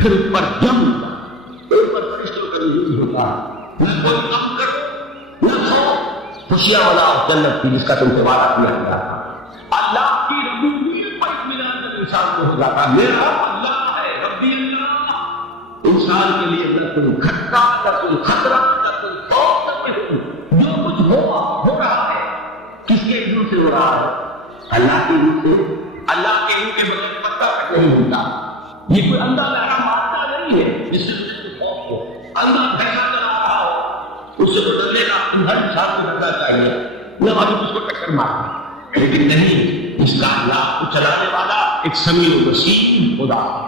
پھر اس پر جم ہوگا، اس پر فرشتوں کا نزول ہوگا، نہ کوئی کم کرو نہ سو، خوشیاں والا جنت کی جس کا تم سے وعدہ کیا گیا تھا۔ اللہ کی ربوبیت پر اطمینان جب انسان کو ہو جاتا، میرا اللہ ہے، ربی اللہ، انسان کے لیے نہ کوئی کھٹا نہ کوئی خطرہ نہ کوئی خوف نہ کوئی، جو کچھ ہو رہا ہے کس کے علم سے ہو رہا ہے؟ اللہ کے علم سے۔ اللہ کے علم کے بغیر پتہ تک نہیں ہوتا۔ یہ کوئی اندھا بہرا مادہ نہیں ہے جس سے تجھے خوف ہو، اندھا بہرا چلا رہا ہو اس سے بدلنے کا ہر انسان کو کرنا چاہیے، نہ معلوم اس کو ٹکر مارنا، لیکن نہیں، اس کا اللہ کو چلانے والا ایک سمیع و بصیر خدا ہے۔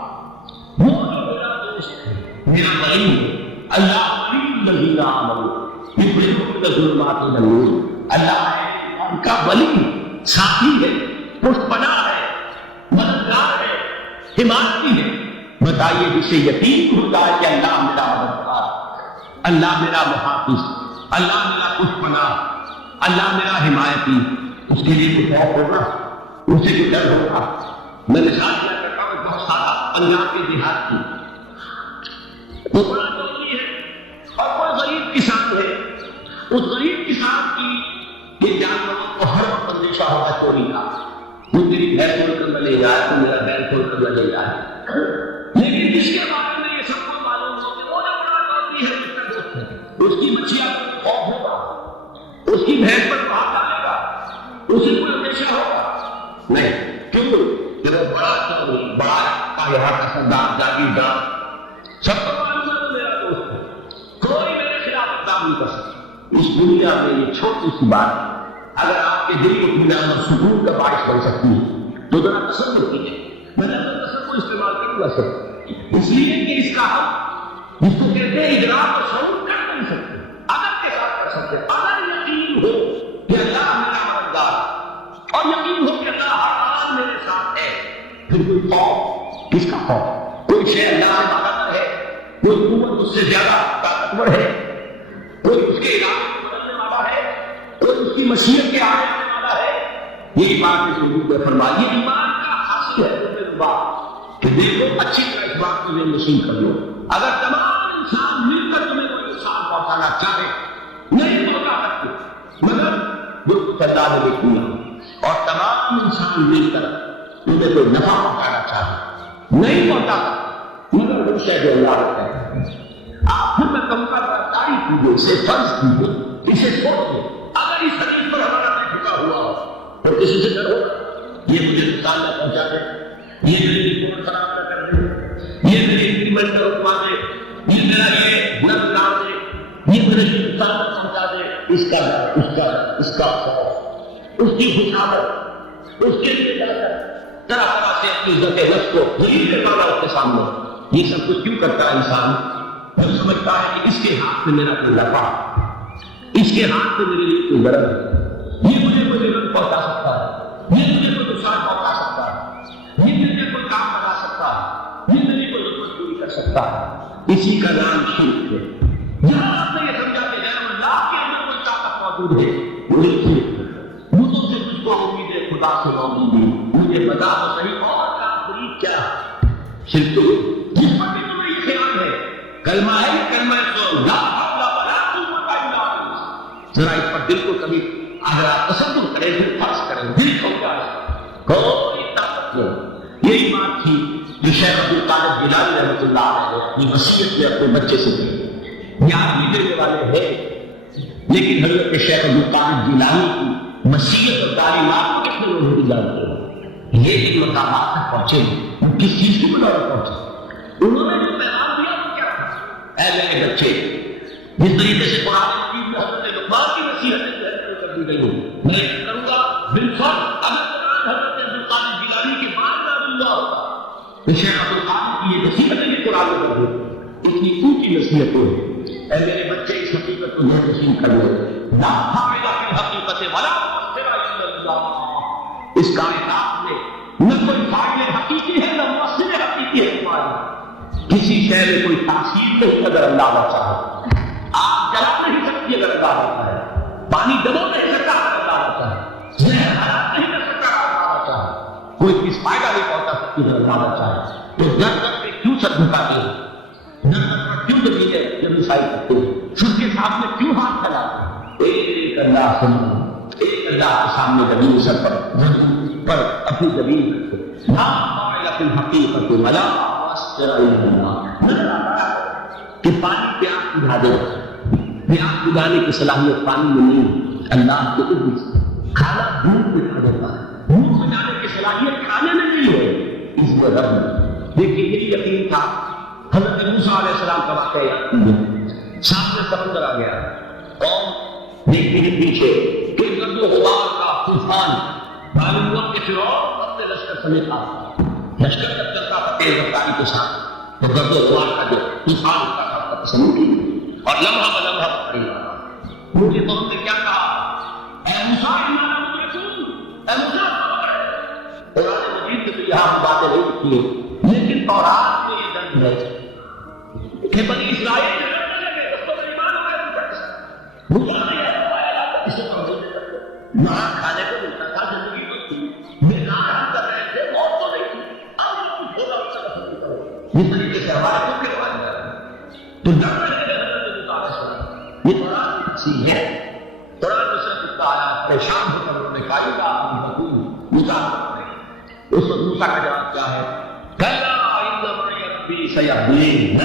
وہ جو میرا دوست ہے، میرا ولی ہے، اللہ ولی الذین آمنوا یخرجهم من الظلمات الى النور، اللہ ہے ان کا ولی، ساتھی ہے، پشت پناہ ہے، مددگار ہے، حمایتی ہے۔ بتائیے جسے یقین ہوتا ہے کہ اللہ میرا مددگار، اللہ میرا محافظ، اللہ میرا پشت پناہ، اللہ میرا حمایتی، اس کے لیے کوئی خوف ہوگا، اسے کوئی ڈر ہوگا؟ میں مثال دیا کرتا ہوں بہت سارا پنجاب کے دیہات کی، وہ بڑا چوکی ہے اور کوئی غریب کسان ہے، اس غریب کسان کی یہ جانوروں کو ہر وقت اندیشہ ہوگا چوری کا، وہ میری بھینس کھول کر نہ لے جائے، تو میرا بیل کھول کر نہ لے جائے۔ لیکن جس کے بارے میں یہ سب کو معلوم ہو کہ وہ جو بڑا چوکی ہے اس کا دوست ہے، اس کی مچھلیاں پر خوف ہوگا، اس کی بھینس پر ہاتھ ڈالے گا، اسے کوئی اندیشہ ہوگا نہیں، کیوں کہ وہ بڑا چوری بڑا کا یہاں کا سردار جاگیردار، سب کو معلوم ہے وہ میرا دوست ہے، کوئی میرے خلاف اقدام نہیں کر سکتا۔ اس دنیا میں یہ چھوٹی سی بات اگر آپ کے دل کو اطمینان اور سکون کا باعث بن سکتی ہے تو ذرا تصور کیجیے۔ میں نے تصور استعمال کروں گا سر، اس لیے کہ اس کا ہم جس کو کہتے ہیں ادراک اور شعور کر نہیں سکتے، اگر کے ساتھ کر سکتے، اگر یقین ہو کہ اللہ میرا مددگار اور یقین ہو کہ اللہ ہر حال میرے ساتھ ہے، پھر کوئی خوف کس کا خوف؟ کوئی شے اللہ سے طاقتور ہے، کوئی قوت اس سے زیادہ طاقتور ہے، کوئی اس کے علاقے کو بدلنے والا ہے، کوئی اس کی مشیت کے آنے آنے والا ہے۔ یہی بات اس حضور نے فرمائی، یہ ایمان کا حاصل ہے تمہیں بات کہ دیکھو اچھی طرح اس بات کو ذہن نشین کر لو، اگر تمام انسان مل کر تمہیں کوئی نقصان پہنچانا چاہے نہیں پہنچا سکتے مگر جو کچھ اللہ نے لکھا، اور تمام انسان مل کر تمہیں کوئی نفع پہنچانا چاہے نہیں پہنچا سکتے مگر وہ شے جو اللہ نے کہا۔ آپ پھر میں کہوں گا تعریف کیجیے، اسے فرض کیجیے، اسے سوچیے، اگر اس حدیث پر ہمارا دل جھکا ہوا ہو تو کسی سے ڈر ہوگا یہ مجھے نقصان نہ پہنچا دے، یہ میری رپورٹ خراب نہ کر دے، یہ میری انکریمنٹ نہ رکوا دے، یہ میرا یہ نہ بنا دے، یہ میرے نقصان نہ پہنچا دے، اس کا خوف، اس کی خوشامد، اس کے لیے جا کر طرح طرح سے اپنی عزت نفس کو دلیل کرنا اس کے سامنے، یہ سب کچھ کیوں کرتا ہے انسان؟ وہ سمجھتا ہے کہ اس کے ہاتھ میں میرا کوئی نفع، اس کے ہاتھ میں میرے لیے کوئی ضرر ہے، یہ مجھے کوئی ضرر پہنچا سکتا ہے، یہ مجھے کوئی نقصان پہنچا سکتا ہے، یہ میرے کوئی کام بنا سکتا ہے، یہ میری کوئی ضرورت پوری کر سکتا ہے۔ اسی کا نام شرک ہے۔ جہاں آپ نے یہ سمجھا کہ غیر اللہ کے اندر کوئی طاقت موجود ہے، وہ شرک ہے۔ مجھے سے تجھ کو امید ہے خدا سے موجود ہے، مجھے بتا تو صحیح اور کافری کیا شرک تو جس پر بھی تمہیں یہ خیال ہے کلمہ ہے، کلمہ تو لا حول ولا قوت الا باللہ، ذرا اس پر دل کو کبھی اگر آپ تصور کریں، دل فرض کریں، دل کھو جائے، کوئی طاقت نہیں۔ یہی بات تھی جو شیخ عبد القادر جیلانی رحمۃ اللہ علیہ نے اپنی وصیت میں اپنے بچے سے کی۔ یاد بھی دینے والے ہیں لیکن حضرت شیخ عبد القادر جیلانی کی وصیت اور تعلیمات کو کتنے لوگ نہیں جانتے ہیں؟ یہ ایک مقامات تک پہنچے، وہ کس چیز کی بنا پر پہنچے؟ انہوں نے جو پیغام دیا وہ کیا تھا؟ اے میرے بچے، جس طریقے سے قرآن مجید میں حضرت لقمان کی نصیحت کر دی گئی ہے، میں کروں گا بالفرض اگر قرآن حضرت عبد القادر جیلانی کے بعد نازل ہوا ہوتا تو شیخ عبد القادر کی یہ نصیحت بھی قرآن میں کر دی، اتنی اونچی نصیحتیں ہیں۔ اے میرے بچے، اس حقیقت کو ذہن نشین کر لو، لا حافظ فی الحقیقت ولا مؤثر الا اللہ، اس کائنات میں نہ کوئی فاعل حقیقی ہے نہ مؤثر حقیقی ہے تمہاری، کسی شے میں کوئی تاثیر نہیں اگر اللہ نہ چاہے، آگ جلا نہیں سکتی اگر اللہ نہ چاہے، پانی دبو نہیں سکتا اگر اللہ نہ چاہے، زہر ہلاک نہیں کر سکتا اگر اللہ نہ چاہے، کوئی کس فائدہ نہیں پہنچا سکتی اگر اللہ نہ چاہے۔ تو جب تک کیوں سر جھکاتے ہیں؟ جنت پر کیوں زمینیں جب رسائی کرتے ہیں؟ سر کے سامنے کیوں ہاتھ پھیلاتے ہیں؟ ایک اللہ سنو، ایک اللہ کے سامنے زمین سر پر اپنی زمین رکھو، لا قائل فی الحقیقت ولا واسطہ الا اللہ، کہ پانی پیاس بجھا دے، پیاس بجھانے کی صلاحیت پانی میں نہیں ہے، اللہ کے اذن سے کھانا بھوک مٹا دیتا ہے، بھوک مٹانے کی صلاحیت کھانے میں نہیں ہے، اس میں رب دیکھیے یہ یقین تھا۔ حضرت موسیٰ علیہ السلام کا واقعہ یاد کیجیے، سامنے سمندر آ گیا، قوم دیکھتی ہے پیچھے کہ گرد و غبار کا طوفان، معلوم ہوا کہ فرعون اپنے لشکر سمیت آ لشکر جب چلتا تھا تیز رفتاری کے ساتھ تو گرد و غبار کا جو طوفان کا پسند کی اور لمحہ بلمحہ پڑی رہا۔ مجھے تو ہم نے کیا کہا، اے موسیٰ انا لمدرکون، اے موسیٰ قرآن مجید میں تو یہاں باتیں نہیں لکھی ہیں، لیکن تورات میں یہ درج ہے کہ بنی اسرائیل نے لڑنے لگے تو ایمان ہو گئے وہاں کھانے کو ملتا تھا، زندگی کو تھی، بیکار ہم کر رہے تھے، موت تو نہیں تھی، اب کچھ ہوگا اس کا پسند کرو، اس طریقے سے ہمارے کو کروائے جا رہے ہیں تو ڈر رہے ہیں حضرت موسیٰ۔ یہ قرآن کی تفسیر ہے۔ قرآن میں صرف اتنا آیا، پریشان ہو کر انہوں نے کہا یہ کہا موسیٰ، اس وقت موسیٰ کا جواب کیا ہے، کلا ان معی ربی سیہدین،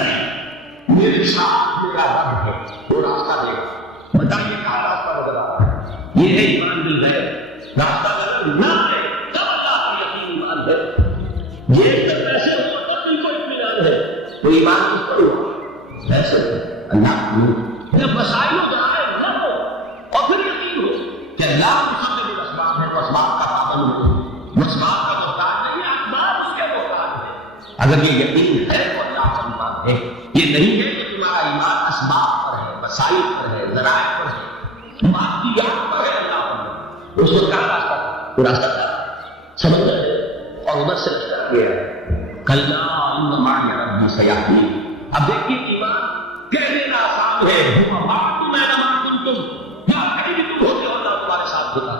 میرے ساتھ میرا رب ہے، وہ راستہ دے گا۔ بتائیے کہاں راستہ نظر آ رہا ہے؟ یہ ہے ایمان بالغیب، راستہ نظر نہ ہے تب اللہ کا یقین ایمان ہے، یہ سب ایسے ہو تب دل کو اطمینان ہے، تو ایمان کس پر ہوا؟ ایسے اللہ کو جب مسائل و ذرائع نہ ہو اور پھر یقین ہو کہ اللہ مسبب الاسباب ہے تو اسباب کا پابند ہو، اسباب کا محتاج نہیں ہے، اسباب اس کے محتاج ہے۔ اگر یہ یقین ہے تو اللہ کا ایمان ہے، یہ نہیں ہے کہ تمہارا ایمان اسباب پر ہے، وسائل پر ہے، ذرائع پر ہے، مادیات پر ہے، اللہ پر ہے۔ اس کو کیا راستہ تھا؟ وہ راستہ تھا سمندر ہے اور ادھر سے رستہ گیا ہے، کلا ان معی ربی سیہدین۔ اب دیکھیے ایمان کہہ دینا آسان ہے، معکم اینما کنتم، یا کہیں بھی تم ہوتے ہو اللہ تمہارے ساتھ ہوتا ہے،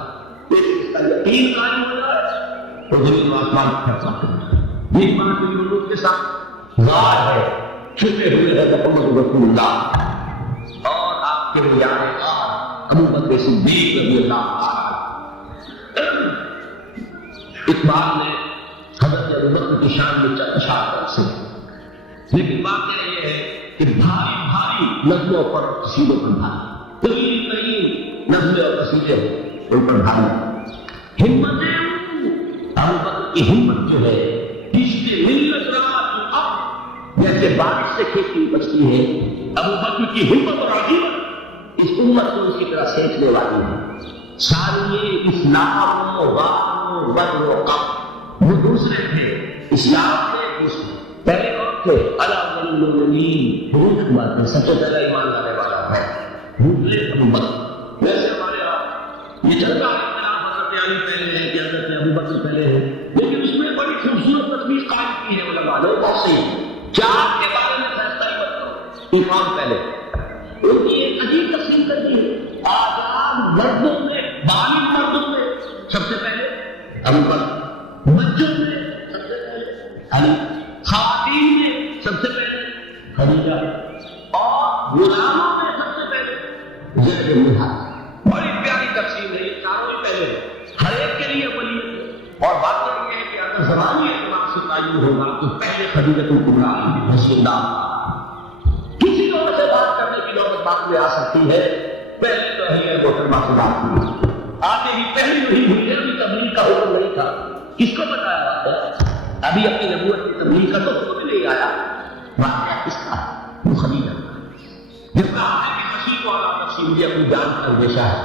لیکن اس کا یقین قائم ہو جائے تو زمین و آسمان کا فیصلہ کرے۔ یہ ایمان کی ملوک کے ساتھ ظاہر ہے، چھپے ہوئے ہے محمد رسول اللہ اور آپ کے بیان ابو بکر صدیق رضی اللہ عنہ۔ اقبال نے حضرت ابو بکر کی شان میں اشارہ سے، لیکن بات یہ ہے کہ بھاری بھاری نظموں پر قصیدوں پر بھاری، طویل ترین نظمیں اور قصیدے ان پر بھاری، ہمتیں ابو بکر کی ہمت جو ہے اس کی ملت رات اب جیسے بارش سے کھیتی بچتی ہے، ابو بکر کی ہمت اور عزیمت اس امت کو اسی طرح سینچنے والی ہے۔ ساری اسلام و غام و بدر و قم، وہ دوسرے تھے، اسلام میں دوسرے پہلے کون تھے؟ اعلیٰ المومنین، بہت بات ہے، سب سے پہلا ایمان لانے والا ہے دوسرے ابو بکر۔ ویسے ہمارے یہاں یہ چلتا ہے اختلاف حضرت علی پہلے ہے کہ حضرت ابو بکر پہلے ہے، لیکن اس میں بڑی خوبصورت تفصیل قائم کی ہے علماء نے، بہت صحیح چار کے بارے میں فیصلہ ہی مت کرو، ایمان پہلے۔ ان کی ایک عجیب تقسیم کر دی ہے، آزاد مردوں میں، بالغ مردوں میں سب سے پہلے ابو بکر، بچوں میں سب سے پہلے علی، خواتین میں سب سے پہلے خدیجہ، اور غلاموں میں سب سے پہلے زید بن حارثہ۔ بڑی پیاری تقسیم ہے، یہ چاروں ہی پہلے ہر ایک کے لیے ولی، اور بات یہ ہے کہ اگر زمانی اعتبار سے تعین ہوگا تو پہلے خدیجہ کبریٰ رضی اللہ عنہا۔ کسی اور سے بات کرنے کی نوبت بات میں آ سکتی ہے، پہلے تو ہے محترمہ سے بات کی، آتے ہی پہلی وہی ہوئی ہے، ابھی تبلیغ کا حکم نہیں تھا، کس کو بتایا بات ہے؟ ابھی اپنی نبوت کی تبلیغ کا تو حکم نہیں آیا، واقعہ کس کا؟ وہ خدیجہ۔ جب کہا ہے کہ مسیح کو اللہ تفصیل مجھے اپنی جان کا اندیشہ ہے،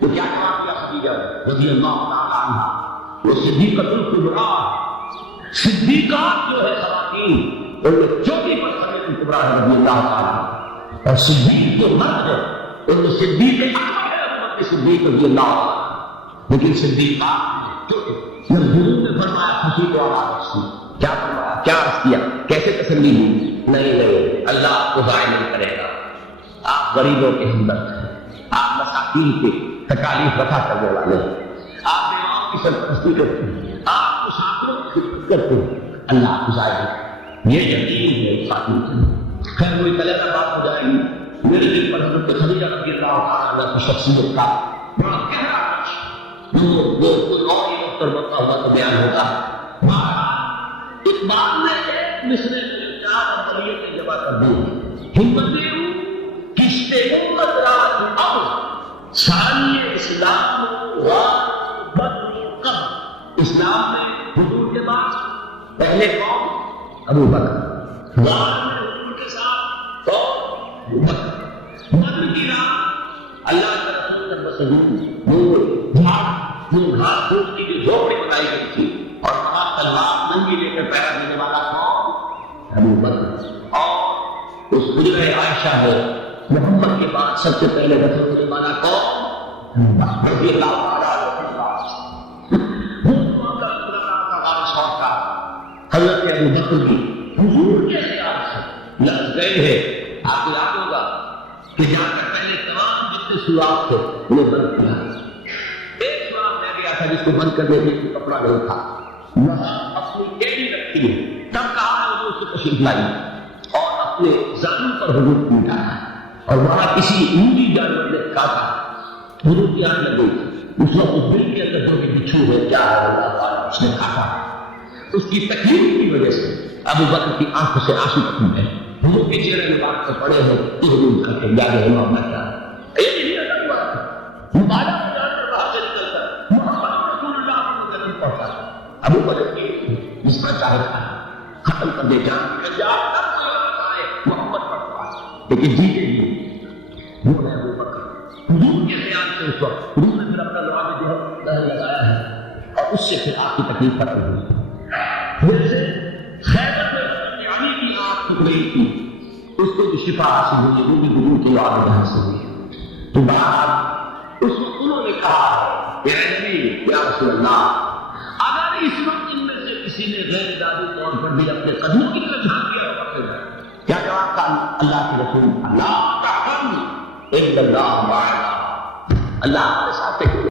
تو کیا جواب دیا خدیجہ رضی اللہ تعالیٰ عنہا؟ وہ صدیقۃ الکبریٰ، صدیقات جو ہے خواتین ان میں چوٹی پر خدیجہ الکبریٰ رضی اللہ تعالیٰ، اور صدیق جو مرد ہے ان میں صدیق اکبر ہے ابو بکر صدیق رضی اللہ عنہ، لیکن صدیقات چوٹی۔ جب حضور نے فرمایا خوشی کو آواز رکھی، کیا فرمایا، کیا عرض کیا، کیسے تسلی دی؟ نہیں اللہ آپ کو ضائع نہیں کرے گا، آپ غریبوں کے ہمدرد ہیں، آپ مساکین کے تکالیف رفع کرنے والے ہیں، آپ بیواؤں کی سرپرستی کرتے ہیں، آپ مسافروں کی خدمت کرتے ہیں، اللہ آپ کو ضائع نہیں کرے گا۔ یہ یقین ہے اس آدمی سے. خیر کوئی کلیرہ بات ہو جائے گی. میرے دل پر حضرت خدیجہ رضی اللہ تعالیٰ عنہ کی شخصیت کا بڑا گہرا نقش وہ کوئی اور ہی وقت بڑھتا ہوا تو بیان ہوتا. اقبال نے ایک مصرے میں 4 عملیتیں جمع کر دی. ہمت کشتے امت رات اب ثانی اسلام اسلام میں حضور کے بعد پہلے قوم ابو بکر، غار میں حضور کے ساتھ قوم ابو بکر، من کی راہ اللہ کے رسول کا مسجود وہ گھاس پھوس کی جو جھوپڑی بنائی گئی تھی اور وہاں تلوار ننگی لے کر پیرا دینے والا قوم ابو بکر. اور اس حجرہ عائشہ ہے محمد کے بعد سب سے پہلے دخل ہونے والا قوم رضی اللہ تعالیٰ عنہ. حضرت ابو بکر بھی حضور کے خیال سے لگ گئے ہیں. آپ کو یاد ہوگا کہ جہاں تک پہلے تمام جتنے سوراخ تھے انہیں بند کیا. ایک سوراخ رہ گیا تھا جس کو بند کرنے کے لیے کپڑا نہیں تھا. وہاں اپنی ایڑی رکھی ہے. تب کہا حضور سے تشریف لائی اور اپنے زانوں پر حضور کو اٹھایا اور وہاں کسی اونچی جانور نے کاٹا. حضور کی آنکھ لگ گئی تھی. اس وقت اس دل کے اندر جو کہ بچھو ہے کیا ہے اللہ تعالیٰ اس نے کاٹا. اس کی تکلیف کی وجہ سے ابو بکر کی آنکھوں سے آنسو ٹپک گئے. حضور کے چہرے میں بات پر پڑے ہیں کہ حضور کا کہ یاد ہے معاملہ کیا ہے. یہ نہیں الگ بات ہے. مبالغہ ہو جاتا ہے باہر سے نکل کر محمد رسول اللہ کو نہیں پڑتا. ابو بکر کی نسبت ظاہر تھا ختم کر دے جان نکل جا تب سے آئے محمد پڑتا ہے. لیکن جیتے ہی وہ ہے ابو بکر حضور کے خیال سے اس وقت حضور نے پھر اپنا نواب جو لگایا ہے اور اس سے پھر آپ کی تکلیف ختم ہوئی. جیسے خیبر میں علی کی آنکھ ٹوٹ گئی تھی اس کو جو شفا حاصل ہوئی وہ بھی حضور کی آواز حاصل ہوئی. تو بعد اس وقت انہوں نے کہا کہ اے نبی یا رسول اللہ اگر اس وقت ان میں سے کسی نے غیر ارادی طور پر بھی اپنے قدموں کی طرف جھانک دیا ہوگا کیا جواب تھا اللہ کے رسول اللہ تحزن ان اللہ معنا اللہ ہمارے ساتھ ہے.